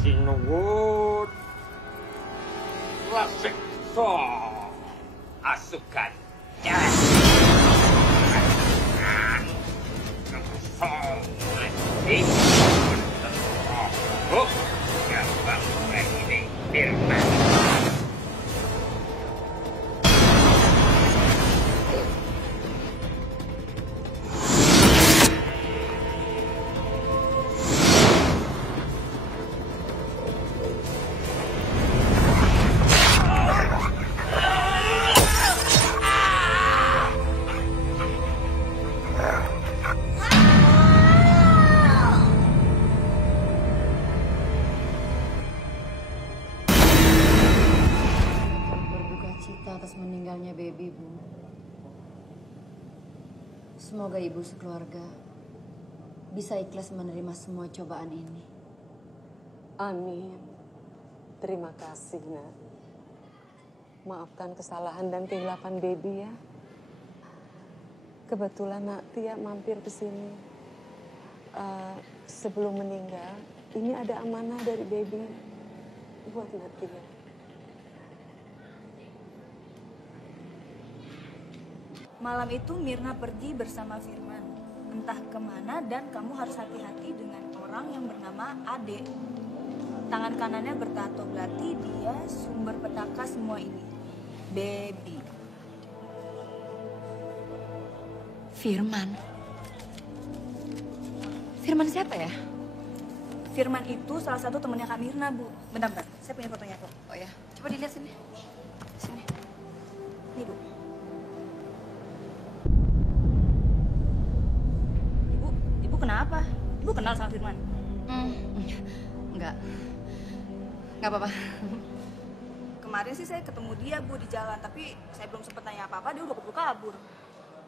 Sinowod Lasik so asukan jas atas meninggalnya Baby, Bu. Semoga Ibu sekeluarga bisa ikhlas menerima semua cobaan ini. Amin. Terima kasih, Nak. Maafkan kesalahan dan kehilapan Baby ya. Kebetulan Nak Tia mampir ke sini. Sebelum meninggal, ini ada amanah dari Baby buat Nak Tia. Malam itu Mirna pergi bersama Firman. Entah kemana dan kamu harus hati-hati dengan orang yang bernama Ade. Tangan kanannya bertato, berarti dia sumber petaka semua ini. Baby. Firman. Firman siapa ya? Firman itu salah satu temennya Kak Mirna, Bu. Bentar, saya punya fotonya kok. Oh ya, coba dilihat sini. Sini. Ini, Bu. Ibu kenapa? Ibu kenal sama Firman? Enggak apa-apa. Kemarin sih saya ketemu dia, Bu, di jalan. Tapi saya belum sempat tanya apa-apa, dia udah keburu kabur.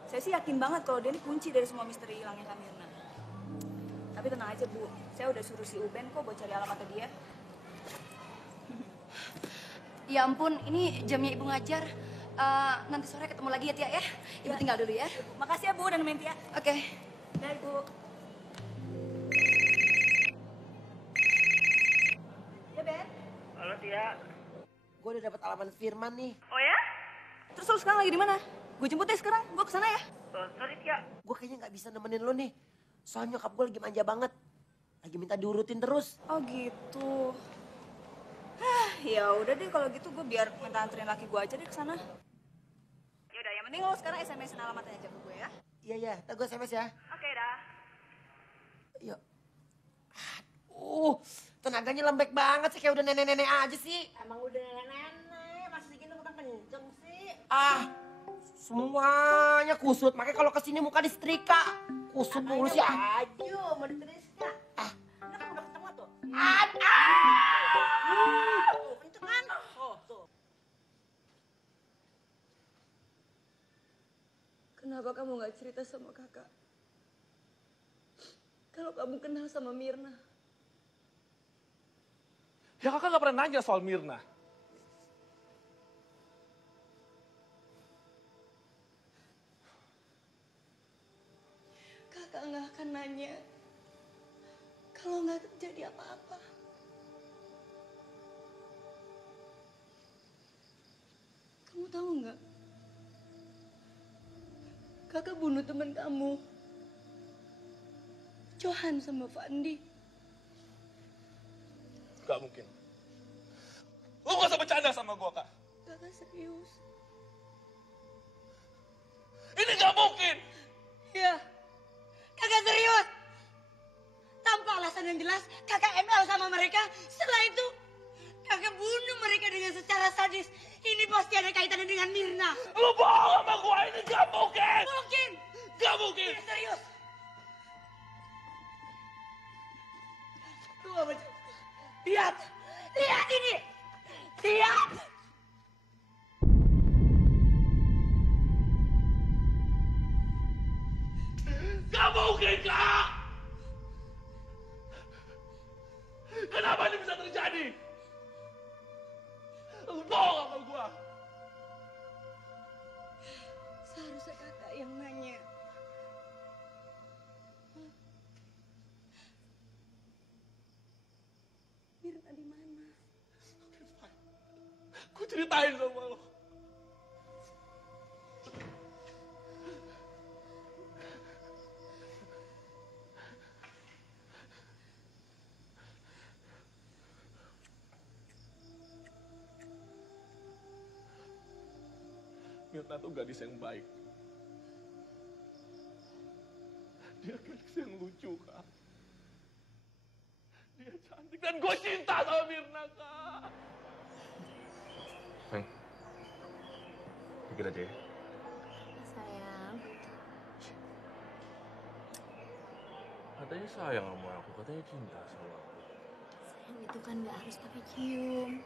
Saya sih yakin banget kalau dia ini kunci dari semua misteri hilangnya Kak Mirna. Tapi tenang aja, Bu. Saya udah suruh si Uben kok buat cari alamatnya dia. Ya ampun, ini jamnya Ibu ngajar. Nanti sore ketemu lagi ya, Tia ya. Ibu tinggal dulu ya. Makasih ya, Bu, dan nemenin Tia. Oke. Baik, Bu. Ya, Ben. Halo, Tia. Gue udah dapet alamat Firman nih. Oh ya? Terus lu sekarang lagi di mana? Gue jemput deh sekarang. Gue kesana ya. Sorry, Tia. Gue kayaknya nggak bisa nemenin lo nih. Soalnya nyokap gue lagi manja banget. Lagi minta diurutin terus. Oh gitu. Ya udah deh kalau gitu gue biar minta anterin laki gue aja deh ke sana. Ya udah, yang penting lo sekarang SMS-in alamatnya aja ke gue ya. Iya, ntar gue SMS ya. Oke, dah. Yuk. Tenaganya lembek banget sih, kayak udah nenek-nenek aja sih. Emang udah nenek-nenek, masih segini udah kenceng sih. Semuanya kusut, makanya kalau kesini muka disetrika. Kusut mulu sih. Baju mau diteriska. Ini kan udah ketemu tuh. Kenceng kan? Tuh. Kenapa kamu gak cerita sama kakak? Kalau kamu kenal sama Mirna. Ya kakak gak pernah nanya soal Mirna. Kakak gak akan nanya kalau gak terjadi apa-apa. Kamu tahu gak? Kakak bunuh teman kamu. Johan sama Fandi. Gak mungkin. Lu gak usah bercanda sama gua, Kak. Kakak serius. Ini gak mungkin. Ya, kakak serius. Tanpa alasan yang jelas, kakak ML sama mereka. Setelah itu, kakak bunuh mereka dengan secara sadis. Ini pasti ada kaitannya dengan Mirna. Lu bohong sama gua, ini gak mungkin. Mungkin. Gak mungkin. Ini serius. Tuh apa? Lihat. Lihat ini. Lihat. Gak mungkin, Kak. Kenapa ini bisa terjadi? Lu bohong sama gua. Seharusnya kakak yang nanya. Mirna di mana? Gua ceritain sama lo. Mirna tuh gadis yang baik. Dia gadis yang lucu, Kak. Dia cantik dan gue cinta sama Mirna, Kak. Sayang, pikir aja ya. Sayang. Katanya sayang sama aku, katanya cinta sama aku. Sayang itu kan gak harus pakai cium.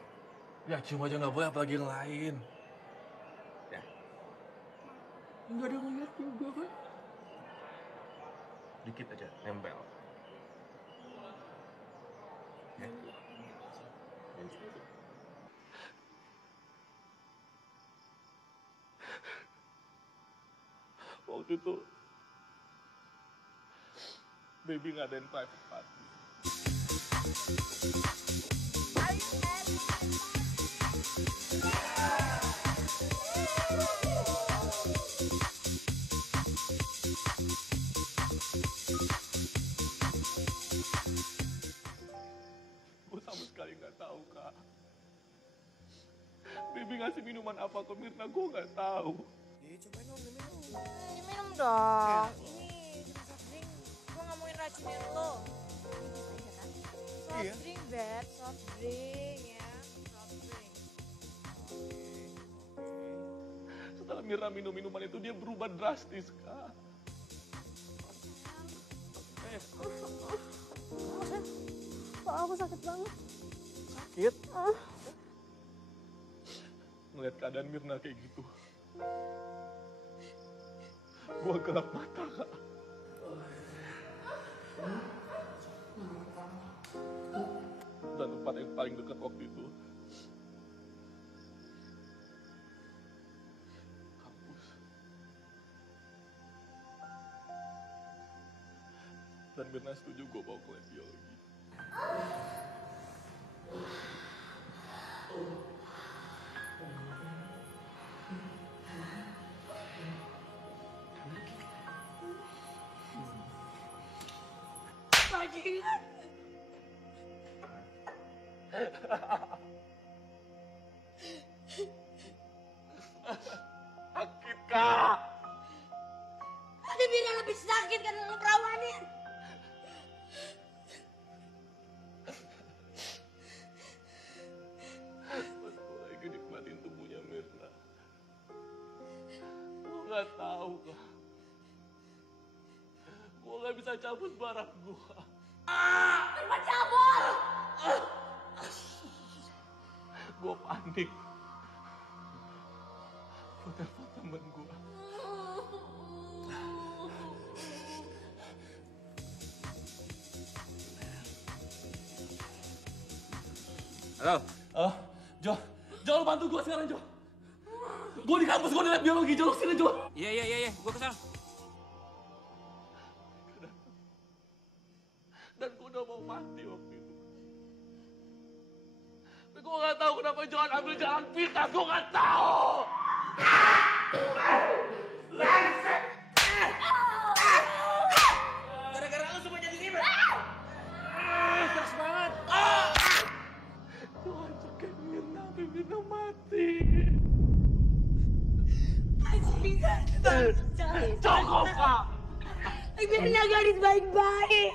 Ya cium aja nggak boleh, apalagi yang lain. Ya. Nggak ada yang ngeliat juga kan? Dikit aja, nempel. Ya. Waktu itu baby ngadain private party. Gue sama sekali nggak tahu, Kak. Baby ngasih minuman apa ke Mirna, gue nggak tahu. Minum dong. Ini soft drink. Gue gak mau racunin lo. Soft drink, Beb. Soft drink ya. Soft drink. Setelah Mirna minum minuman itu, dia berubah drastis, Kak. Kok aku sakit banget? Sakit? Ngeliat keadaan Mirna kayak gitu, gua gelap mata, Kak. Dan tempat yang paling dekat waktu itu, kampus. Dan Mirna setuju gue bawa ke lab biologi. Bajingan. Sakit, Kak. Ada Mirna lebih sakit karena lo perawanin. tahu kak. Gue gak bisa cabut barang gue. Firman cabut! Gue panik. Gue telepon temen gue. Halo? Jo, lu bantu gue sekarang, Jo. Gue di kampus, gue di lab biologi, Jo, lu sini, Jo. Iya, gue kesana. Dan gue udah mau mati waktu itu. Tapi gue gak tahu kenapa Johan ambil jalan pintas, gue gak tahu. Gara-gara lu semua jadi ribet. Keras banget. Johan pakai Mirna, tapi Mirna mati. Cukup, Kak. Mirna gadis baik-baik.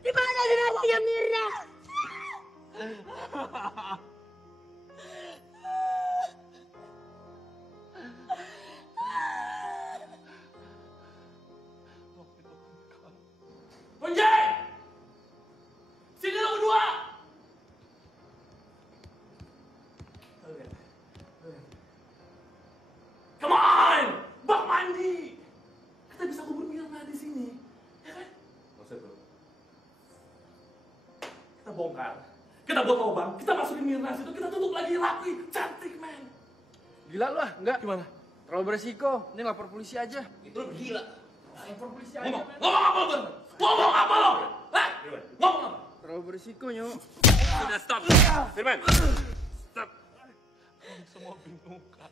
Di mana jenazahnya Mirna? Penjai! Sini lo berdua! Come on! Bak mandi! Kita bisa kubur Mirna di sini. Ya kan? Maksud bro? Kita bongkar. Kita buat lubang. Kita masukin Mirna situ. Kita tutup lagi rapi. Cantik, men. Gila lu ah, enggak? Gimana? Terlalu beresiko. Ini lapor polisi aja. Itu lu gila. Lapor polisi aja. Ngomong apa lo? Ngomong apa lo? Hah? Ngomong apa? Terlalu beresiko, Nyo. Sudah, stop. Firman. Stop. Semua bingung, Kak.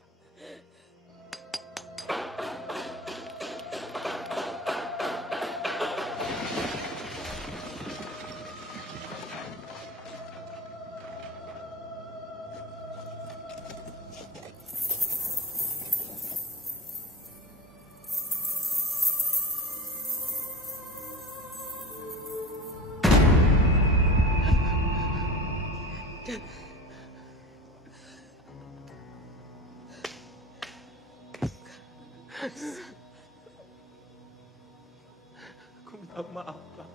Aku minta maaf, Kak.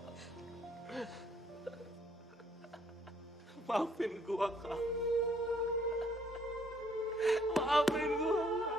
Maafin gua, Kak. Maafin gua, Kak.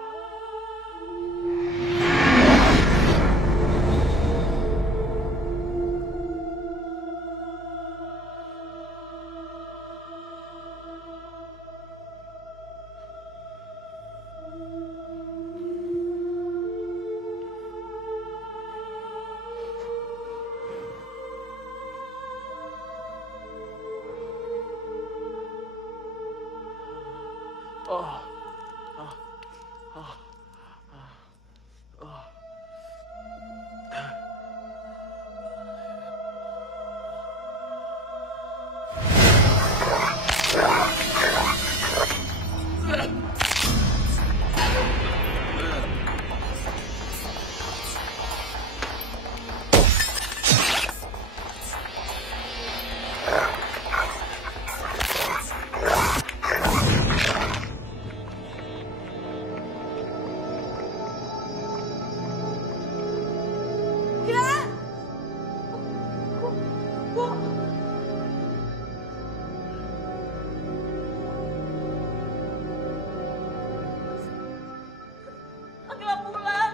Panggil ambulan.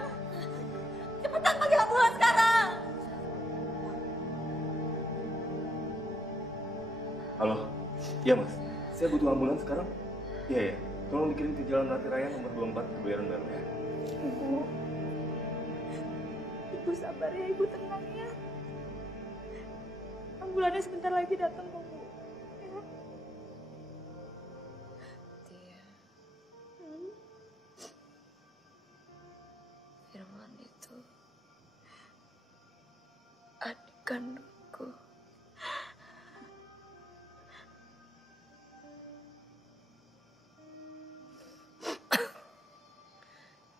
Cepetan panggil ambulan sekarang. Halo? Iya mas, saya butuh ambulans sekarang. Iya ya, tolong dikirim ke Jalan Rati Raya nomor 24 Kebayoran Baru ya. Ibu sabar ya, Ibu tenang ya. Ambulannya sebentar lagi datang kok, Bu. Ya. Tia. Firman itu adik kandungku.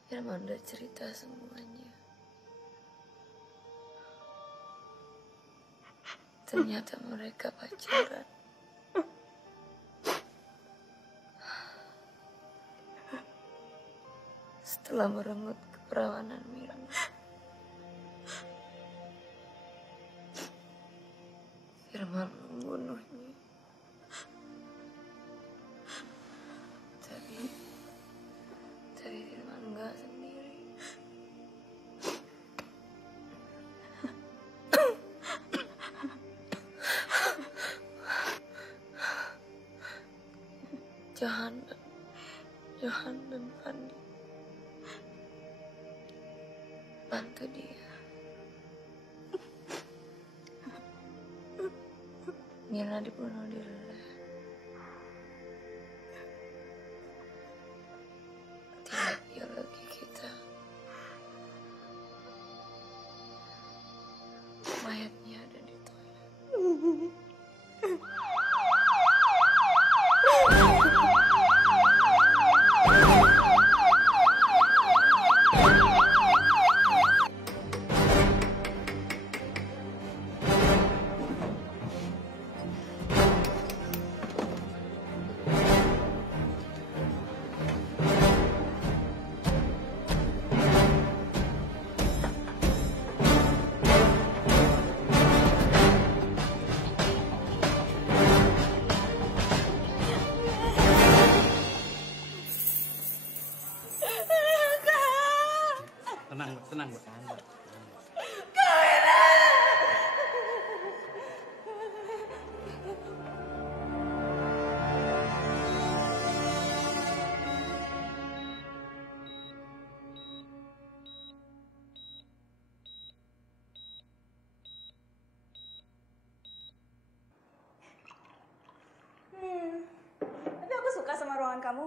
Firman udah cerita semuanya. Ternyata mereka pacaran. telah merenggut keperawanan Mirna. Firman membunuhnya. Tapi Firman enggak sendiri. Johan dan Pandi bantu dia. Mirna dibunuh di relay. Tidak biologi kita. Mayatnya ada di toilet. Tenang, Mbak. Tapi aku suka sama ruangan kamu.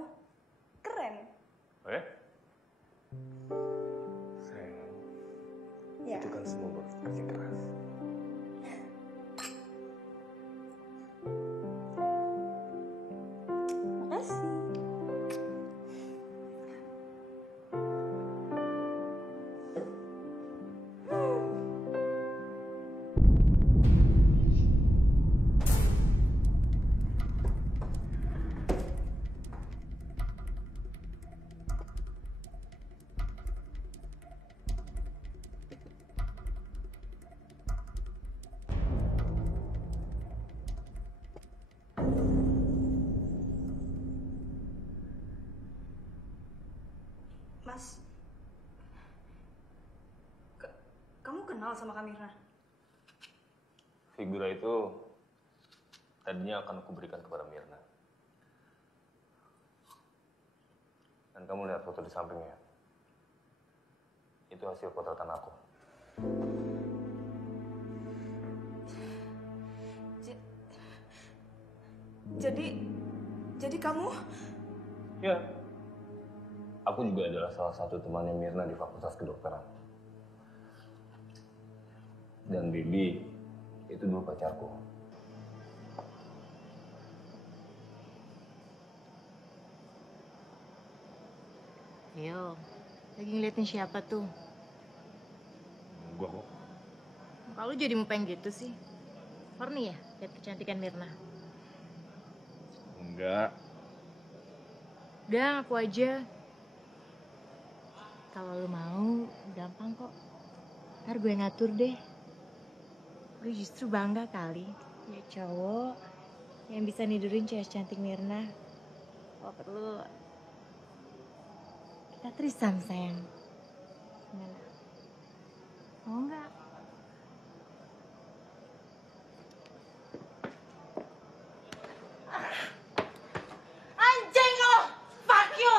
Keren. Sayang, Ya. itu kan semua bekerja keras. Makasih. Mas, kamu kenal sama Kak Mirna? Figura itu tadinya akan aku berikan kepada Mirna. Dan kamu lihat foto di sampingnya. Itu hasil potretan aku. Jadi kamu? Ya. Aku juga adalah salah satu temannya Mirna di Fakultas Kedokteran. Dan Bibi itu dulu pacarku. Yo, lagi ngeliatin siapa tuh? Gua kok. Kalau jadi mupeng gitu sih. Horny ya, lihat kecantikan Mirna. Enggak. Udah, aku aja. Kalau lu mau, gampang kok. Ntar gue ngatur deh. Gue justru bangga kali ya cowok yang bisa nidurin cewek cantik Mirna. Kalau perlu, kita trisam sayang. Gimana? Mau nggak? Anjing lo! Fuck you!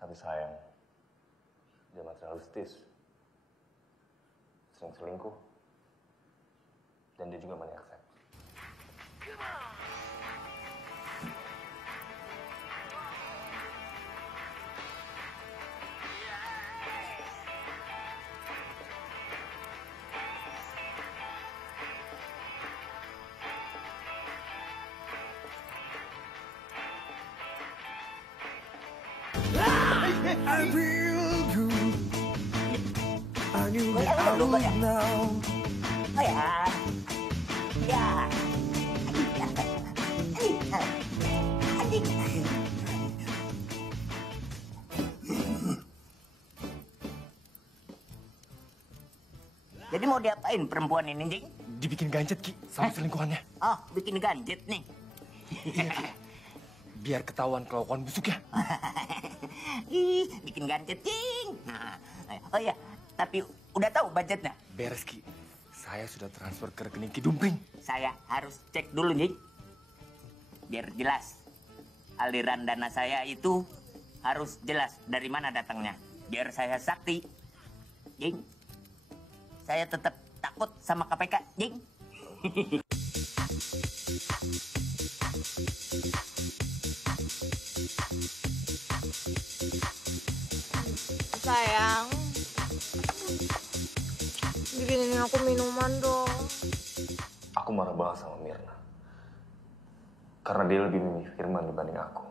Tapi sayang, dia materialistis. Sering selingkuh. Dan dia juga maniak seks. I feel good. I knew that I would know. Oh ya. Ya. Jadi mau diapain perempuan ini, Jing? Dibikin ganjet, Ki, sama selingkuhannya. Oh, bikin ganjet nih. Biar ketahuan kelakuan busuknya. Ih, bikin ganjet, Jing. Oh iya, tapi udah tahu budgetnya? Beres, Ki. Saya sudah transfer ke rekening Ki Dumpring. Saya harus cek dulu, Jing. Biar jelas. Aliran dana saya itu harus jelas dari mana datangnya. Biar saya sakti. Jing, saya tetap takut sama KPK, Jing. Sayang, bikinin aku minuman dong. Aku marah banget sama Mirna. Karena dia lebih memilih Firman dibanding aku.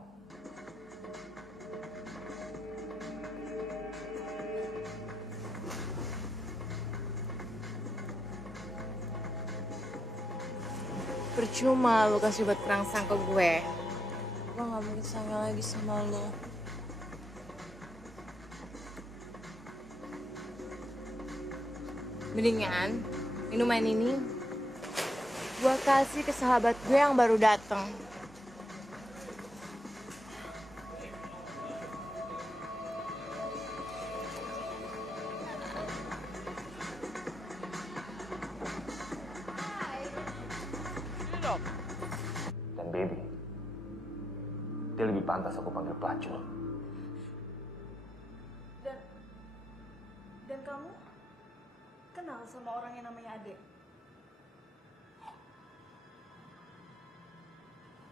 Percuma lu kasih obat perangsang ke gue. Gue gak mungkin sayang lagi sama lu. Mendingan minuman ini gue kasih ke sahabat gue yang baru datang. Dan baby, dia lebih pantas aku panggil pelacur. Dan kamu kenal sama orang yang namanya Ade?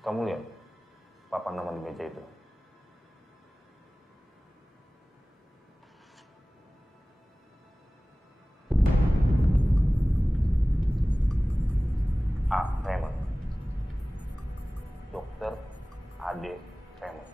Kamu lihat papan nama di meja itu? A. Raymond. Dokter Ade Raymond.